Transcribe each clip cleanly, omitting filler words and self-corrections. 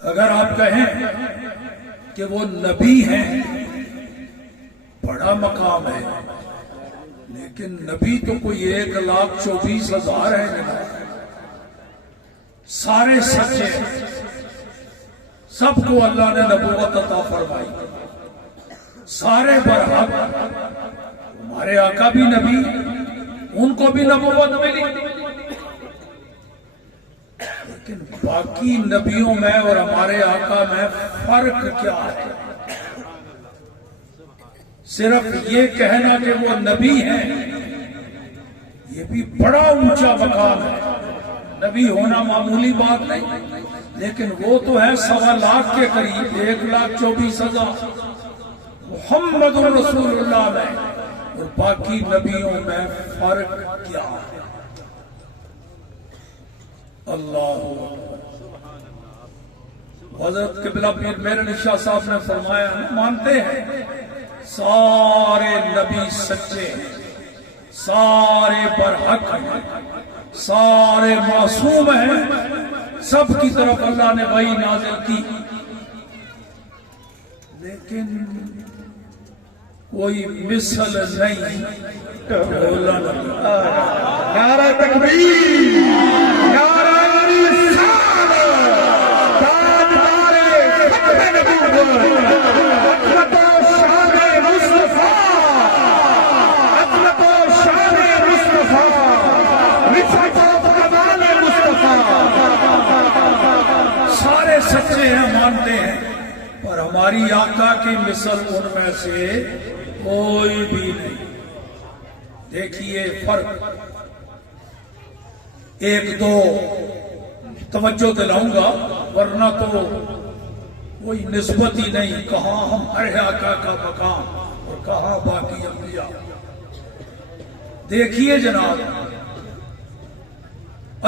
اگر آپ کہیں کہ وہ نبی ہیں بڑا مقام ہے، لیکن نبی تو کوئی 1,24,000 ہے جناب، سارے سچے ہیں، سب کو اللہ نے نبوت عطا فرمائی، سارے برحق۔ ہمارے آقا بھی نبی، ان کو بھی نبوت ملی، لیکن باقی نبیوں میں اور ہمارے آقا میں فرق کیا ہے؟ صرف یہ کہنا کہ وہ نبی ہیں یہ بھی بڑا اونچا مقام ہے، نبی ہونا معمولی بات نہیں، لیکن وہ تو ہے 1.25 کے قریب، 1,24,000 محمد رسول اللہ میں، اور باقی نبیوں میں فرق کیا ہے؟ اللہ حضرت قبلہ پیر میر علی شاہ صاحب نے فرمایا، ہم مانتے ہیں سارے نبی سچے ہیں، سارے برحق ہیں، سارے معصوم ہیں، سب کی طرف اللہ نے وحی نازل کی، لیکن کوئی مثل نہیں۔ نعرہ تکبیر، نعرہ رسالت، تاجدار ختم نبوت، عظمت و شان مصطفیٰ، عظمت و شان مصطفیٰ، رفعت و کمال مصطفیٰ۔ سارے سچے ہیں، مانتے ہیں، پر ہماری آقا کی مثل ان میں سے کوئی بھی نہیں۔ دیکھیے فرق، ایک دو توجہ دلاؤں گا ورنہ تو کوئی نسبت ہی نہیں، کہاں ہمارے آقا کا مقام اور کہاں باقی انبیاء۔ دیکھیے جناب،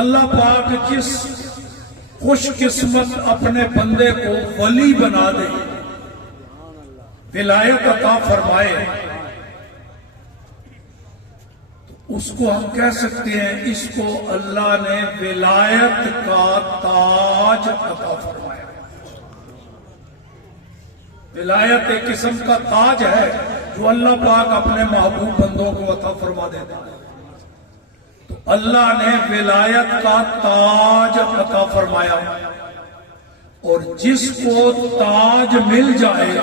اللہ پاک جس خوش قسمت اپنے بندے کو ولی بنا دے، ولایت عطا فرمائے، تو اس کو ہم کہہ سکتے ہیں اس کو اللہ نے ولایت کا تاج عطا فرمایا۔ ولایت ایک قسم کا تاج ہے جو اللہ پاک اپنے محبوب بندوں کو عطا فرما دیتا ہے۔ تو اللہ نے ولایت کا تاج عطا فرمایا، اور جس کو تاج مل جائے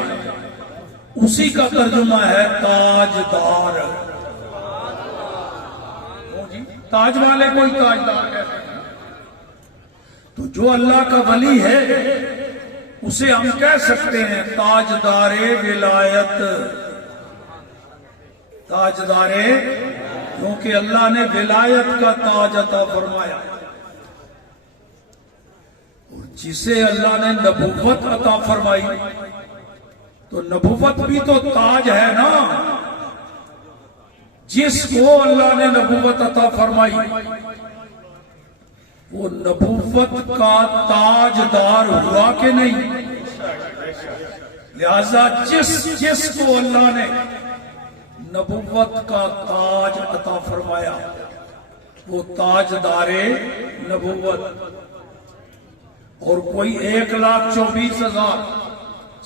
اسی کا ترجمہ ہے تاجدار۔ تاج والے کوئی تاجدار کہتے ہیں، تو جو اللہ کا ولی ہے اسے ہم کہہ سکتے ہیں تاجدار ولایت، تاجدار، کیونکہ اللہ نے ولایت کا تاج عطا فرمایا۔ اور جسے اللہ نے نبوت عطا فرمائی، تو نبوت بھی تو تاج ہے نا، جس کو اللہ نے نبوت عطا فرمائی وہ نبوت کا تاجدار ہوا کہ نہیں؟ لہذا جس کو اللہ نے نبوت کا تاج عطا فرمایا وہ تاجدار نبوت۔ اور کوئی 1,24,000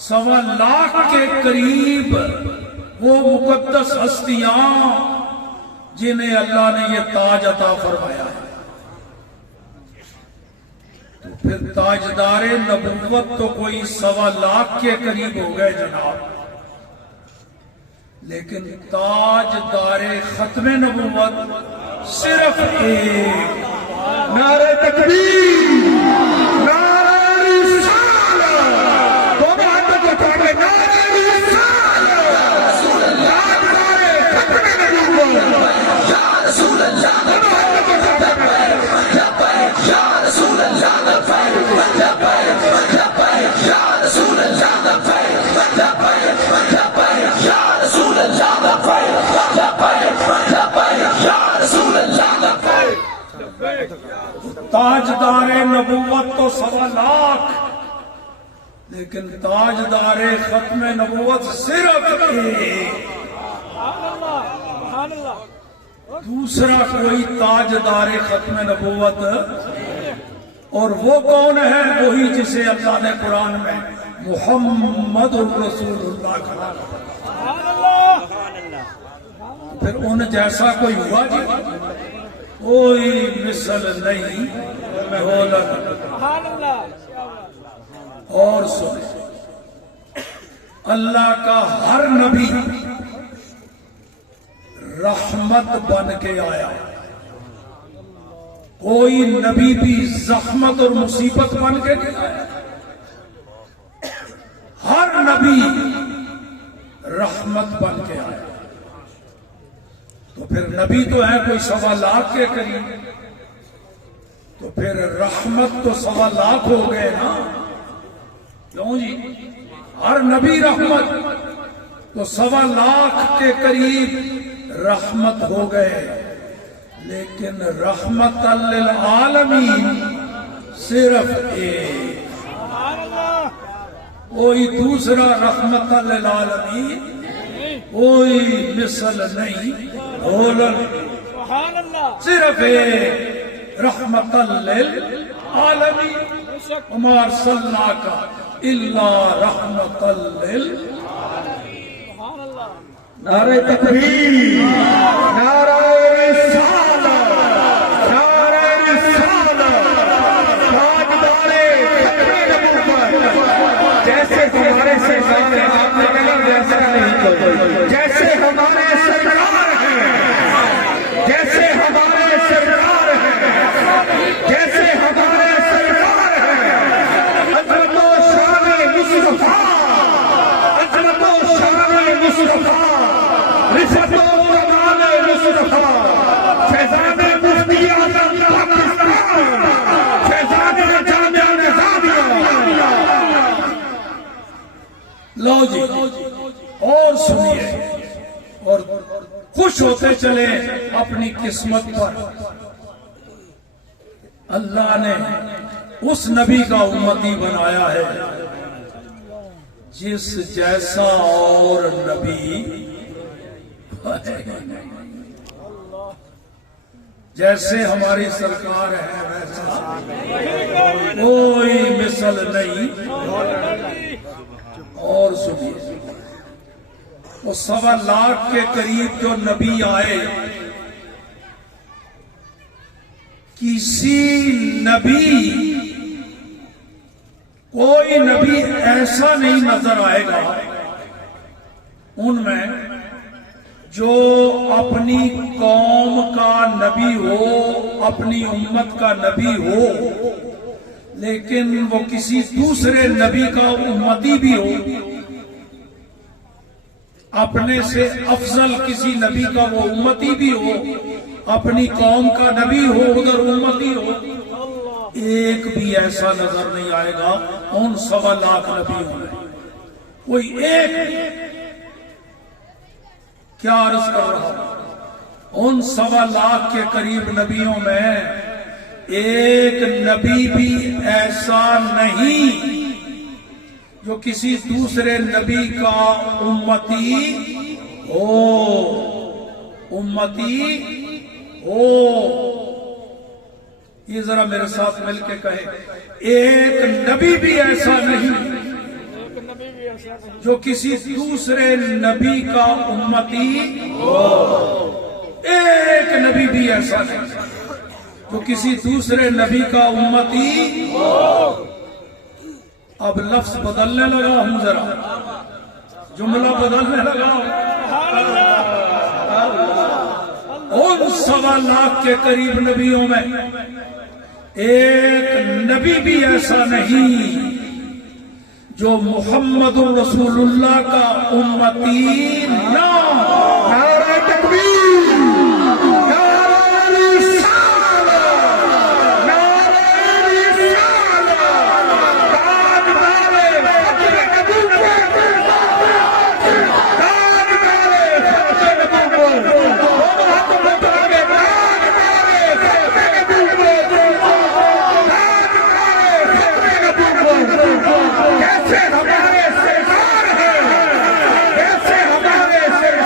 1.25 کے قریب وہ مقدس ہستیاں جنہیں اللہ نے یہ تاج عطا فرمایا ہے، تو پھر تاجدار نبوت تو کوئی 1.25 کے قریب ہو گئے جناب، لیکن تاجدار ختم نبوت صرف ایک۔ نعرہ تکبیر، نعرہ رسالت، دونوں ہاتھوں کو اٹھا کے نعرہ رسالت، تاجدار ختم نبوت، یا رسول اللہ، دونوں ہاتھوں کو اٹھا کے لبیک یا رسول اللہ، لبیک لبیک لبیک یا رسول اللہ، لبیک لبیک لبیک یا رسول اللہ، لبیک لبیک لبیک یا رسول اللہ، لبیک۔ تاجدار نبوت تو 1.25، لیکن تاجدار ختم نبوت صرف ایک۔ دوسرا کوئی تاجدار ختم نبوت اور وہ کون ہے؟ وہی جسے اللہ نے قرآن میں محمد الرسول اللہ کہا۔ پھر ان جیسا کوئی ہوا جی؟ کوئی مثل نہیں ڈھولک۔ اور سنیں، اللہ کا ہر نبی رحمت بن کے آیا، کوئی نبی بھی زحمت اور مصیبت بن کے نہیں آیا، ہر نبی رحمت بن کے آیا۔ تو پھر نبی تو ہے کوئی 1.25 لاکھ کے قریب، تو پھر رحمت تو 1.25 لاکھ ہو گئے نا، کیوں جی؟ ہر نبی رحمت، تو 1.25 لاکھ کے قریب رحمت ہو گئے، لیکن رحمت للعالمین صرف ایک، کوئی دوسرا رحمت للعالمین کوئی مثل نہیں ڈھولک، صرف ایک رحمت للعالمین، وما ارسلناک الا رحمت للعالمین۔ نعرہ تکبیر، نعرہ رسالت، نعرہ رسالت، تاجدارے ختم نبوت۔ جیسے ہمارے سرکار ہیں، آپ نے کہا ویسا نہیں کوئی، جیسے ہمارے سرکار ہیں، جیسے ہمارے سرکار ہیں، جیسے ہمارے سرکار ہیں، عظمت و شان مصطفیٰ، عظمت و شان مصطفیٰ، رفعت و کمال مصطفیٰ، فیضان مفتی اعظم پاکستان، فیضان جامعہ نظامیہ۔ لو جی، اور سنیے اور خوش ہوتے چلے اپنی قسمت پر، اللہ نے اس نبی کا امتی بنایا ہے جس جیسا اور نبی جیسے ہماری سرکار ہے ویسا کوئی مثل نہیں۔ اور سنیے، وہ 1.25 لاکھ کے قریب جو نبی آئے، کسی نبی، کوئی نبی ایسا نہیں نظر آئے گا ان میں جو اپنی قوم کا نبی ہو، اپنی امت کا نبی ہو، لیکن وہ کسی دوسرے نبی کا امتی بھی ہو، اپنے سے افضل کسی نبی کا وہ امتی بھی ہو، اپنی قوم کا نبی ہو ادھر امتی ہو، ایک بھی ایسا نظر نہیں آئے گا ان 1.25 لاکھ نبیوں میں، کوئی ایک۔ کیا عرض کر رہا ہوں، ان 1.25 لاکھ کے قریب نبیوں میں ایک نبی بھی ایسا نہیں جو کسی دوسرے نبی کا امتی ہو، امتی ہو۔ یہ ذرا میرے ساتھ مل کے کہے، ایک نبی بھی ایسا نہیں جو کسی دوسرے نبی کا امتی ہو، ایک نبی بھی ایسا نہیں جو کسی دوسرے نبی کا امتی ہو۔ اب لفظ بدلنے لگا ہوں، ذرا جملہ بدلنے لگا ہوں۔ ان 1.25 لاکھ کے قریب نبیوں میں ایک نبی بھی ایسا نہیں جو محمد رسول اللہ کا امتی نہ ہو۔ نعرہ تکبیر، نعرہ رسالت، نعرہ رسالت، تاجدارے ختم نبوت، تاجدارے ختم نبوت، دونوں ہاتھوں کو اٹھا کے تاجدارے ختم نبوت، تاجدارے ختم نبوت۔ کیسے ہمارے سرکار ہیں، کیسے ہمارے سرکار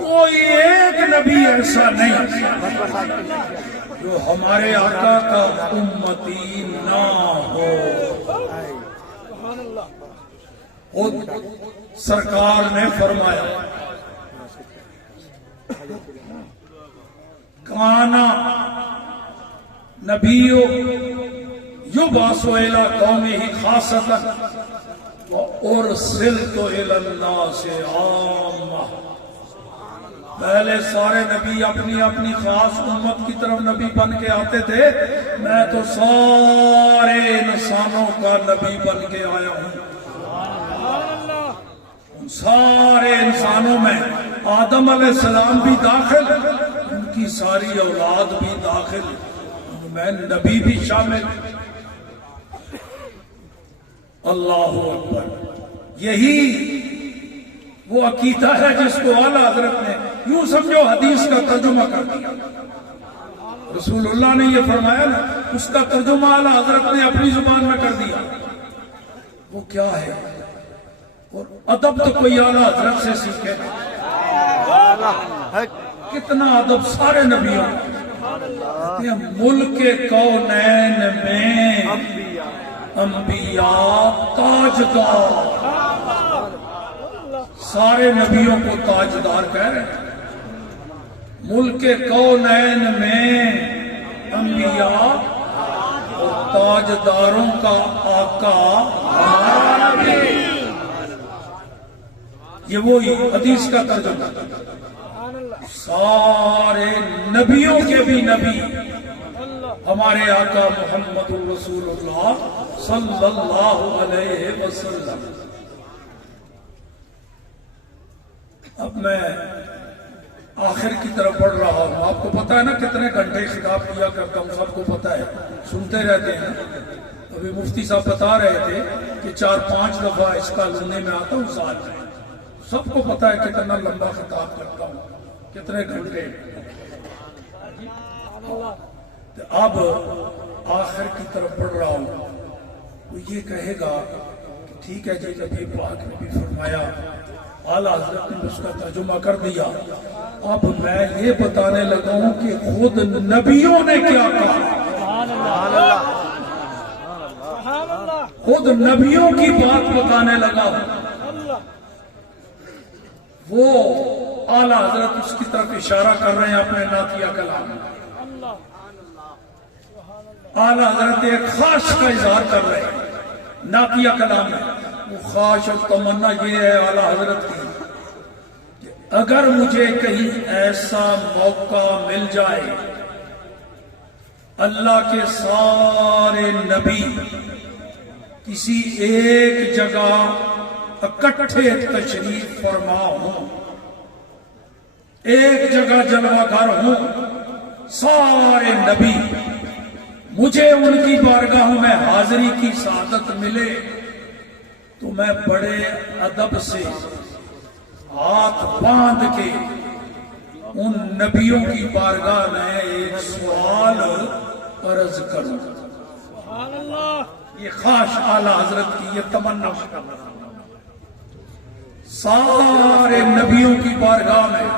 کوئی ایک نبی ایسا نہیں جو ہمارے آقا کا امتی نہ ہو. خود سرکار نے فرمایا کانا نبیو یبعث الی قومہ خاصۃ وارسلت الی الناس عامہ. پہلے سارے نبی اپنی اپنی خاص امت کی طرف نبی بن کے آتے تھے، میں تو سارے انسانوں کا نبی بن کے آیا ہوں. سارے انسانوں میں آدم علیہ السلام بھی داخل، ان کی ساری اولاد بھی داخل، ان میں نبی بھی شامل. اللہ اکبر. یہی وہ عقیدہ ہے جس کو اعلیٰ حضرت نے یوں سمجھو حدیث کا ترجمہ کر دیا. رسول اللہ نے یہ فرمایا نا، اس کا ترجمہ اعلیٰ حضرت نے اپنی زبان میں کر دیا. وہ کیا ہے؟ اور ادب تو کوئی اعلیٰ حضرت سے سیکھے. کتنا ادب سارے نبیوں. ملک کونین میں انبیاء تاجدار، سارے نبیوں کو تاجدار کہہ رہے ہیں. ملک کونین میں انبیاء اور تاجداروں کا آقا ہمارا نبی. یہ وہی حدیث کا ترجمہ. سارے نبیوں کے بھی نبی ہمارے آقا محمد رسول اللہ صلی اللہ علیہ وسلم. اب میں آخر کی طرف بڑھ رہا ہوں. آپ کو پتا ہے نا کتنے گھنٹے خطاب کیا کرتا ہوں، سب کو پتا ہے، سنتے رہتے ہیں. ابھی مفتی صاحب بتا رہے تھے کہ 4-5 دفعہ اس کا سننے میں آتا ہوں سال میں. سب کو پتا ہے کتنا لمبا خطاب کرتا ہوں، کتنے گھنٹے. اب آخر کی طرف بڑھ رہا ہوں. وہ یہ کہے گا کہ ٹھیک ہے جی، نبی پاک نے بھی فرمایا، اعلیٰ حضرت نے اس کا ترجمہ کر دیا. اب میں یہ بتانے لگا ہوں کہ خود نبیوں نے کیا کہا. خود نبیوں کی بات بتانے لگا ہوں. وہ اعلیٰ حضرت اس کی طرف اشارہ کر رہے ہیں اپنے نعتیہ کلام میں. اعلیٰ حضرت ایک خواہش کا اظہار کر رہے ہیں نعتیہ کلام میں. وہ خواہش اور تمنا یہ ہے اعلیٰ حضرت کی کہ اگر مجھے کہیں ایسا موقع مل جائے، اللہ کے سارے نبی کسی ایک جگہ اکٹھے تشریف فرما ہوں، ایک جگہ جلوہ گر ہوں، سارے نبی، مجھے ان کی بارگاہوں میں حاضری کی سعادت ملے، تو میں بڑے ادب سے ہاتھ باندھ کے ان نبیوں کی بارگاہ میں ایک سوال عرض کروں. یہ خواہش اعلیٰ حضرت کی، یہ تمنا. سارے نبیوں کی بارگاہ میں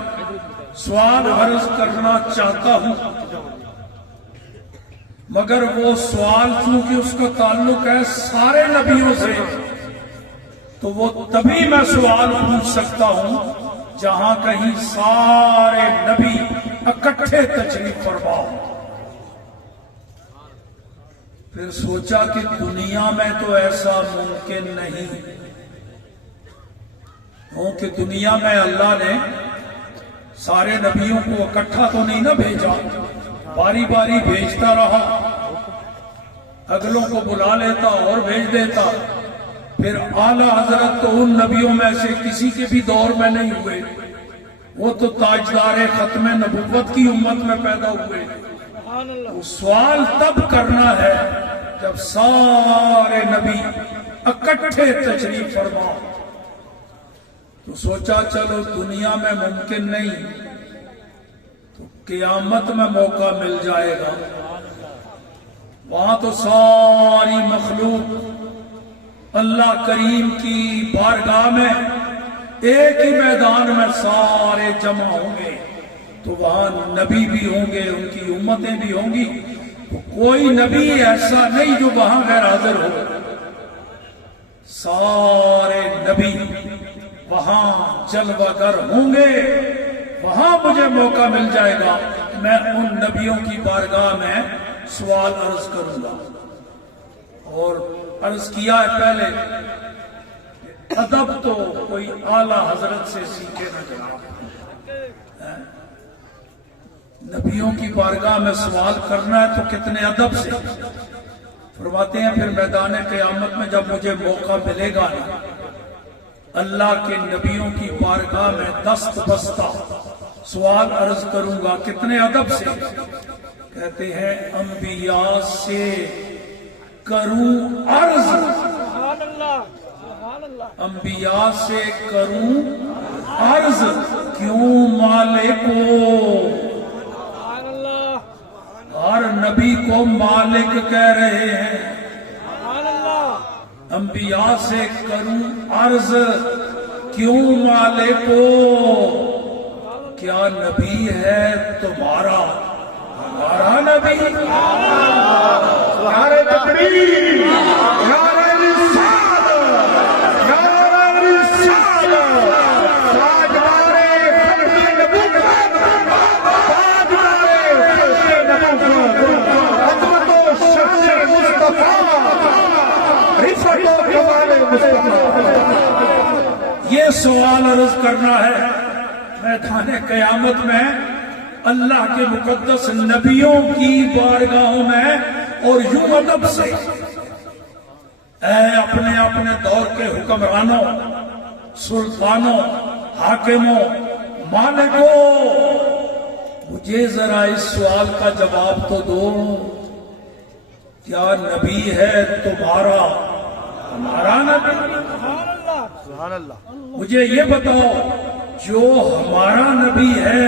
سوال عرض کرنا چاہتا ہوں، مگر وہ سوال چونکہ اس کا تعلق ہے سارے نبیوں سے، تو وہ تبھی میں سوال پوچھ سکتا ہوں جہاں کہیں سارے نبی اکٹھے تشریف فرما ہوں. پھر سوچا کہ دنیا میں تو ایسا ممکن نہیں، کیونکہ دنیا میں اللہ نے سارے نبیوں کو اکٹھا تو نہیں نہ بھیجا، باری باری بھیجتا رہا. اگلوں کو بلا لیتا اور بھیج دیتا. پھر اعلیٰ حضرت تو ان نبیوں میں سے کسی کے بھی دور میں نہیں ہوئے، وہ تو تاجدار ختم نبوت کی امت میں پیدا ہوئے. سوال تب کرنا ہے جب سارے نبی اکٹھے تشریف فرما. تو سوچا چلو دنیا میں ممکن نہیں تو قیامت میں موقع مل جائے گا. وہاں تو ساری مخلوق اللہ کریم کی بارگاہ میں ایک ہی میدان میں سارے جمع ہوں گے تو وہاں نبی بھی ہوں گے، ان کی امتیں بھی ہوں گی، تو کوئی نبی ایسا نہیں جو وہاں غیر حاضر ہو، سارے نبی وہاں جلوہ گر ہوں گے، وہاں مجھے موقع مل جائے گا، میں ان نبیوں کی بارگاہ میں سوال عرض کروں گا۔ اور عرض کیا ہے پہلے، ادب تو کوئی اعلی حضرت سے سیکھے نہ جناب، نبیوں کی بارگاہ میں سوال کرنا ہے تو کتنے ادب سے۔ فرماتے ہیں پھر میدان قیامت میں جب مجھے موقع ملے گا نا، اللہ کے نبیوں کی بارگاہ میں دست بستہ سوال عرض کروں گا، کتنے ادب سے؟ کہتے ہیں انبیاء سے کروں عرض، انبیاء سے کروں عرض، کیوں مالکو، ہر نبی کو مالک کہہ رہے ہیں، انبیاء سے کروں عرض کیوں مالکو، کیا نبی ہے تمہارا ہمارا نبی؟ نعرہ تکبیر، نعرہ رسالت، نعرہ رسالت، تاجدارِ خلق نبوت، تاجدارِ خلق نبوت، عظمت و شان مصطفیٰ، رفعت و کمال مصطفیٰ۔ یہ سوال عرض کرنا ہے میدان قیامت میں اللہ کے مقدس نبیوں کی بارگاہوں میں، اور یوں ادب سے، اے اپنے اپنے دور کے حکمرانوں، سلطانوں، حاکموں، مالکوں، مجھے ذرا اس سوال کا جواب تو دو، کیا نبی ہے تمہارا ہمارا نبی؟ مجھے یہ بتاؤ، جو ہمارا نبی ہے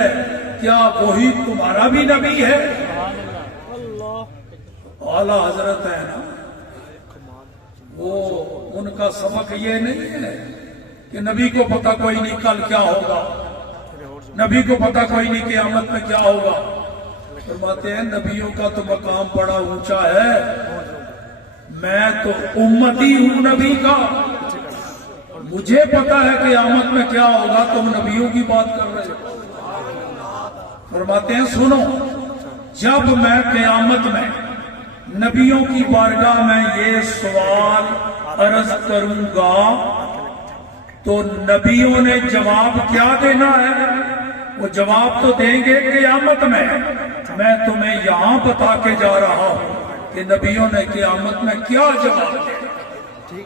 کیا وہی تمہارا بھی نبی ہے؟ اعلیٰ حضرت ہے نا، وہ ان کا سبق یہ نہیں ہے کہ نبی کو پتہ کوئی نہیں کل کیا ہوگا، نبی کو پتہ کوئی نہیں قیامت میں کیا ہوگا۔ فرماتے ہیں نبیوں کا تو مقام بڑا اونچا ہے، میں تو امتی ہوں نبی کا، مجھے پتا ہے قیامت میں کیا ہوگا، تم نبیوں کی بات کر رہے ہو۔ فرماتے ہیں سنو، جب میں قیامت میں نبیوں کی بارگاہ میں یہ سوال عرض کروں گا تو نبیوں نے جواب کیا دینا ہے؟ وہ جواب تو دیں گے قیامت میں، میں تمہیں یہاں بتا کے جا رہا ہوں کہ نبیوں نے قیامت میں کیا جواب دیا۔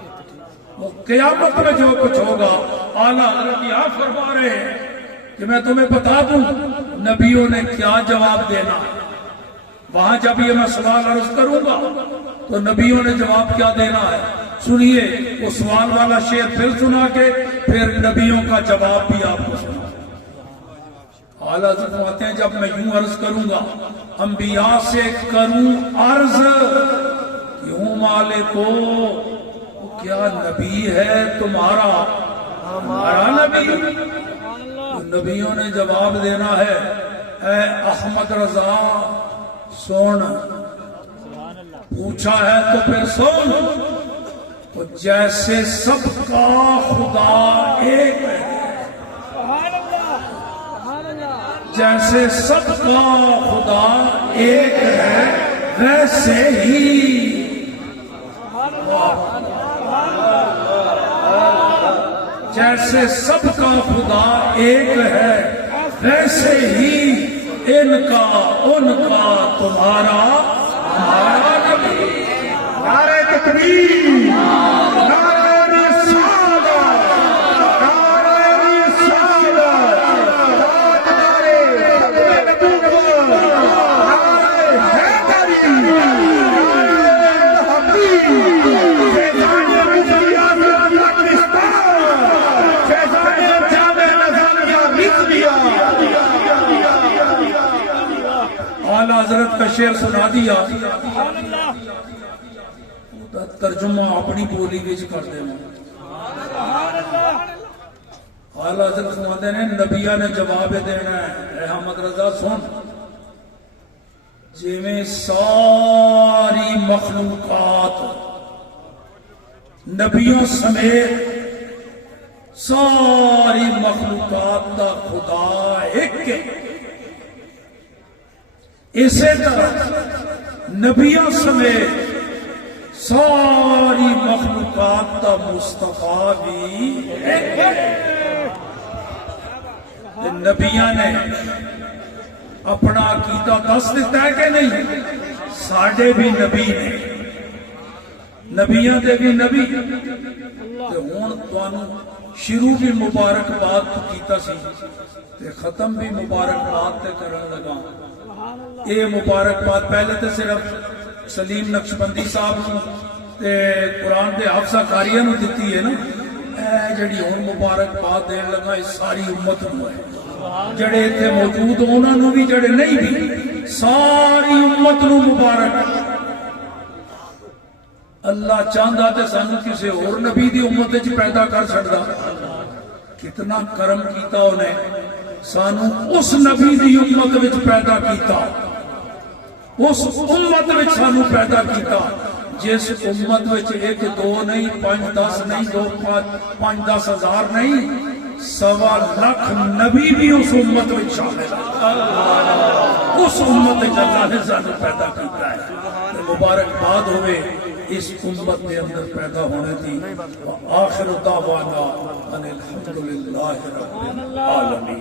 وہ قیامت میں جو کچھ ہوگا اعلیٰ حضرت یہاں فرما رہے ہیں کہ میں تمہیں بتا دوں نبیوں نے کیا جواب دینا ہے۔ وہاں جب یہ میں سوال عرض کروں گا تو نبیوں نے جواب کیا دینا ہے، سنیے وہ سوال والا شعر پھر سنا کے پھر نبیوں کا جواب بھی آپ کو سنا۔ اعلیٰ حضرت فرماتے ہیں جب میں یوں عرض کروں گا، انبیاء سے کروں عرض کیوں مالکو، کیا نبی ہے تمہارا ہمارا نبی؟ تو نبیوں نے جواب دینا ہے، اے احمد رضا سن، پوچھا ہے تو پھر سن، تو جیسے سب کا خدا ایک ہے، جیسے سب کا خدا ایک ہے ویسے ہی، جیسے سب کا خدا ایک ہے ویسے ہی ان کا تمہارا ہمارا نبی۔ نعرہ تکبیر، نعرہ رسالت، نعرہ رسالت، تاجدارِ خلق نبوت، نعرہ حیدری، نعرہ حبیب، فیضان مصریہ پاکستان، فیضان جامع نظامیہ مصریہ۔ اعلیٰ حضرت کا شعر سنا دیا، ترجمہ اپنی بولی وچ کر دینا۔ آلہ حضرت فرماتے ہیں نبیاں نے جواب دینا ہے اے احمد رضا سن جویں ساری مخلوقات نبیوں سمیت ساری مخلوقات دا خدا ایک ہے اسی طرح نبیوں سمیت ساری مخلوقات دا مصطفیٰ بھی ایک ہے نبیاں نے اپنا عقیدہ دس دیتا ہے کہ نہیں ساڈے بھی نبی نے نبیاں دے بھی نبی تے ہن تانوں شروع بھی مبارکباد کیتا سی تے ختم بھی مبارکباد تے کرن لگا اے مبارکباد پہلے تے صرف سلیم نقشبندی صاحب نو تے قرآن دے حافظہ کاریاں نو دتی ہے نا اے جڑی ہن مبارکباد دین لگا اس ساری امت نو ہے جڑے اتنے موجود انہوں نے بھی جڑے نہیں بھی ساری امت نو مبارک اللہ چاہتا تے سانو کسی اور نبی دی امت وچ پیدا کر چھڑدا کتنا کرم کیتا انہیں سانو اس نبی دی امت وچ پیدا کیتا اس امت وچ سانو پیدا کیتا جس امت وچ ایک دو نہیں 5-10 نہیں 5-10 ہزار نہیں 1.25 نبی بھی اس امت میں شامل ہے اس امت اللہ نے سانو پیدا کیتا ہے مبارکباد ہوئے اس امت کے اندر پیدا ہونے دی آخر دعوانا ان الحمدللہ رب العالمین